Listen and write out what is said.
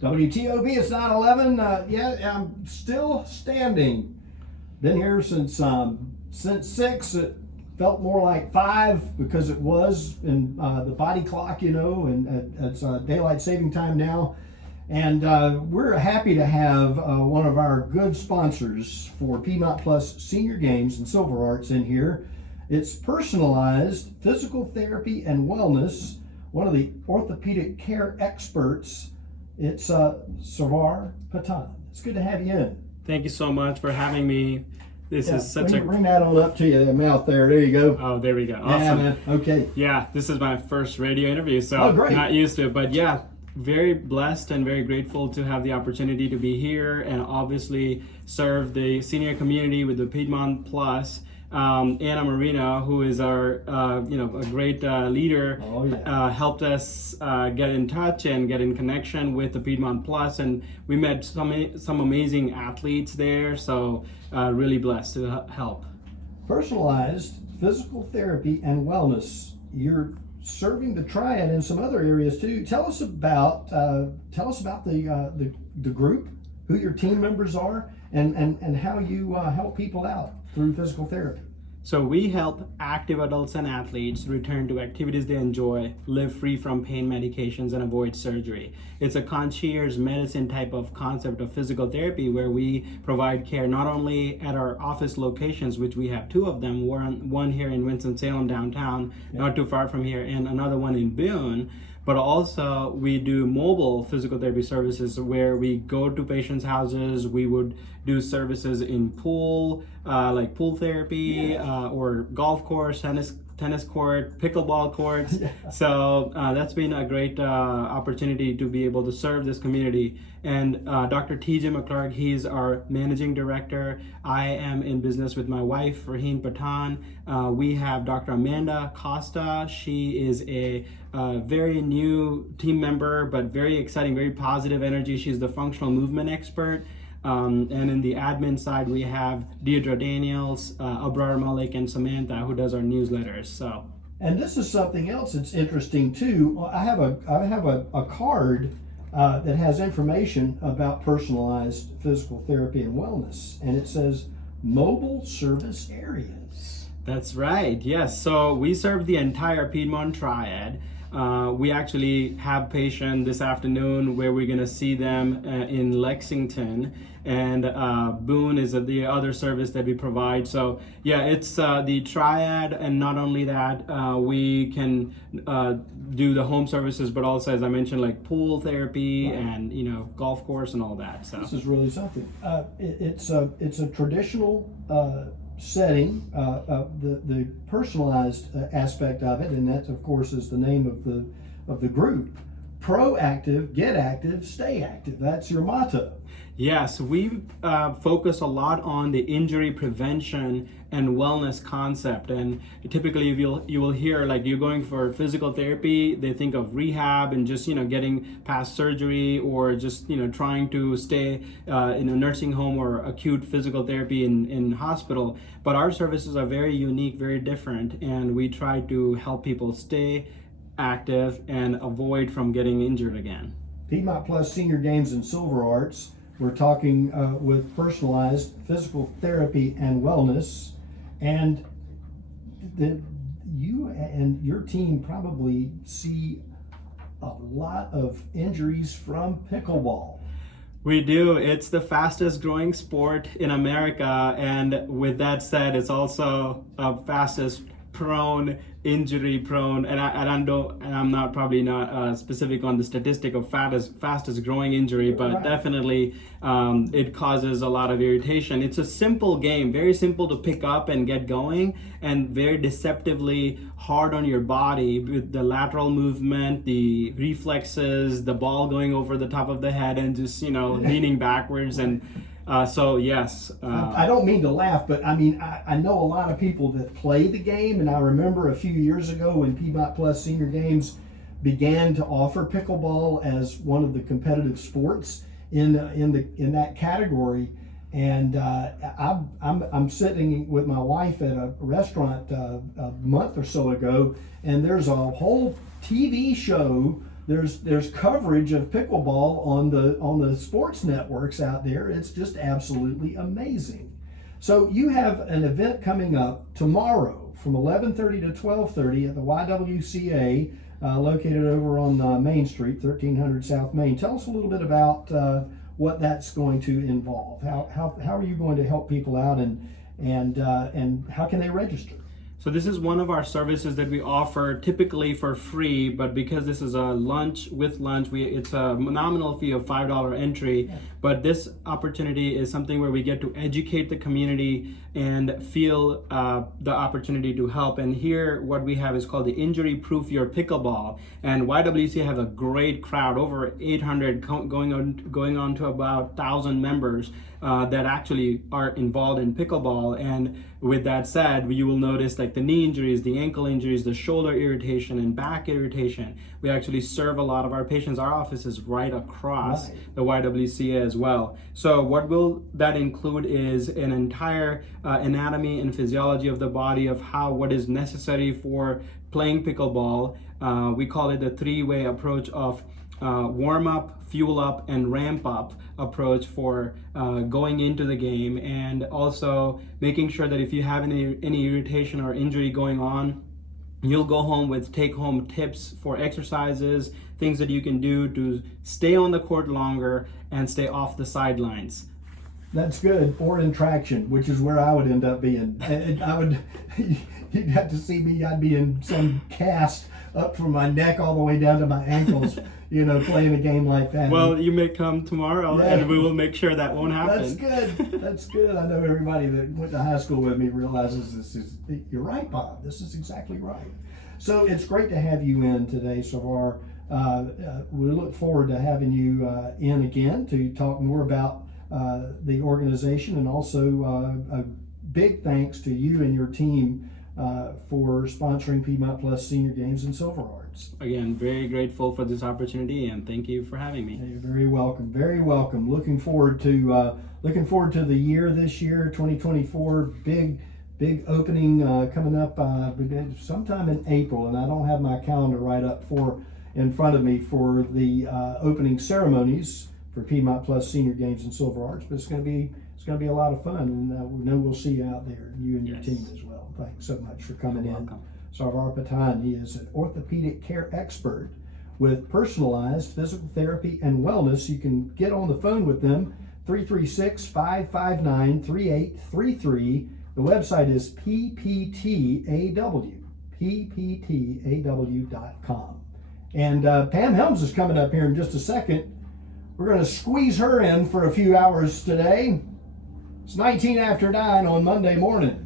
WTOB, it's 9/11. Yeah, I'm still standing. Been here since 6. It felt more like 5 because it was in the body clock, and it's daylight saving time now. And we're happy to have one of our good sponsors for Piedmont Plus Senior Games and Silver Arts in here. It's Personalized Physical Therapy and Wellness, one of the orthopedic care experts. It's Savar Patan. It's good to have you in. Thank you so much for having me. This is such a... Bring that on up to you, the mouth there. There you go. Oh, there we go. Awesome. Yeah, man. Okay. Yeah, this is my first radio interview, so great. Not used to it. But yeah, very blessed and very grateful to have the opportunity to be here and obviously serve the senior community with the Piedmont Plus. Anna Marino, who is our a great leader, helped us get in touch and get in connection with the Piedmont Plus, and we met some amazing athletes there. So really blessed to help. Personalized Physical Therapy and Wellness. You're serving the triad in some other areas too. Tell us about the group, who your team members are, and how you help people out through physical therapy. So we help active adults and athletes return to activities they enjoy, live free from pain medications, and avoid surgery. It's a concierge medicine type of concept of physical therapy where we provide care not only at our office locations, which we have 2 of them, one here in Winston-Salem downtown, not too far from here, and another one in Boone, but also we do mobile physical therapy services where we go to patients' houses. We would do services in pool, like pool therapy, or golf course, tennis court, pickleball courts. So that's been a great opportunity to be able to serve this community. And Dr. T.J. McClurg, he's our managing director. I am in business with my wife, Raheen Patan. We have Dr. Amanda Costa. She is a very new team member, but very exciting, very positive energy. She's the functional movement expert. And in the admin side, we have Deidre Daniels, Abrar Malik, and Samantha, who does our newsletters. So, and this is something else that's interesting too. I have a card that has information about personalized physical therapy and wellness, and it says mobile service areas. That's right. Yes. So we serve the entire Piedmont Triad. We actually have patient this afternoon where we're going to see them in Lexington, and Boone is the other service that we provide. So yeah, it's the triad, and not only that, we can do the home services, but also, as I mentioned, like pool therapy and golf course and all that. So this is really something. It's a traditional setting, the personalized aspect of it, and that of course is the name of the group. Proactive, get active, stay active. That's your motto. Yes, we focus a lot on the injury prevention and wellness concept. And typically you will hear, like, you're going for physical therapy, they think of rehab and just getting past surgery, or just trying to stay in a nursing home or acute physical therapy in hospital. But our services are very unique, very different, and we try to help people stay active and avoid from getting injured again. Piedmont Plus Senior Games and Silver Arts. We're talking with Personalized Physical Therapy and Wellness, and you and your team probably see a lot of injuries from pickleball. We do. It's the fastest growing sport in America, and with that said, it's also fastest injury prone, and I'm not probably not specific on the statistic of fastest growing injury, but definitely it causes a lot of irritation. It's a simple game, very simple to pick up and get going, and very deceptively hard on your body with the lateral movement, the reflexes, the ball going over the top of the head, and just leaning backwards. And so yes. I don't mean to laugh, but I mean, I know a lot of people that play the game, and I remember a few years ago when Piedmont Plus Senior Games began to offer pickleball as one of the competitive sports in that category. And I'm sitting with my wife at a restaurant a month or so ago, and there's a whole TV show there's coverage of pickleball on the sports networks out there. It's just absolutely amazing. So you have an event coming up tomorrow from 11:30 to 12:30 at the YWCA, located over on Main Street, 1300 South Main. Tell us a little bit about what that's going to involve. How are you going to help people out, and how can they register? So this is one of our services that we offer typically for free, but because this is a lunch with lunch, it's a nominal fee of $5 entry. Yeah. But this opportunity is something where we get to educate the community and feel the opportunity to help. And here what we have is called the Injury Proof Your Pickleball. And YWCA have a great crowd, over 800, going on to about 1,000 members that actually are involved in pickleball. And with that said, you will notice like the knee injuries, the ankle injuries, the shoulder irritation and back irritation. We actually serve a lot of our patients. Our office is right across the YWCA as well. So what will that include is an entire anatomy and physiology of the body of what is necessary for playing pickleball. We call it the three-way approach of warm up, fuel up, and ramp up approach for going into the game, and also making sure that if you have any irritation or injury going on, you'll go home with take-home tips for exercises, things that you can do to stay on the court longer and stay off the sidelines. That's good. Or in traction, which is where I would end up being. You'd have to see me. I'd be in some cast up from my neck all the way down to my ankles, playing a game like that. Well, you may come tomorrow, and we will make sure that won't happen. That's good. That's good. I know everybody that went to high school with me realizes you're right, Bob. This is exactly right. So it's great to have you in today, Savar. We look forward to having you in again to talk more about the organization, and also a big thanks to you and your team for sponsoring Piedmont Plus Senior Games and Silver Arts. Again, very grateful for this opportunity, and thank you for having me. You're very welcome. Very welcome. Looking forward to the year this year, 2024. Big opening coming up sometime in April, and I don't have my calendar right up in front of me for the opening ceremonies for Piedmont Plus Senior Games and Silver Arts, but it's going to be a lot of fun, and we know we'll see you out there, you and your team as well. Thanks so much for coming in. Savar Patan, he is an orthopedic care expert with personalized physical therapy and wellness. You can get on the phone with them, 336-559-3833. The website is pptaw.com. And Pam Helms is coming up here in just a second. We're going to squeeze her in for a few hours today. It's 19 after 9 on Monday morning.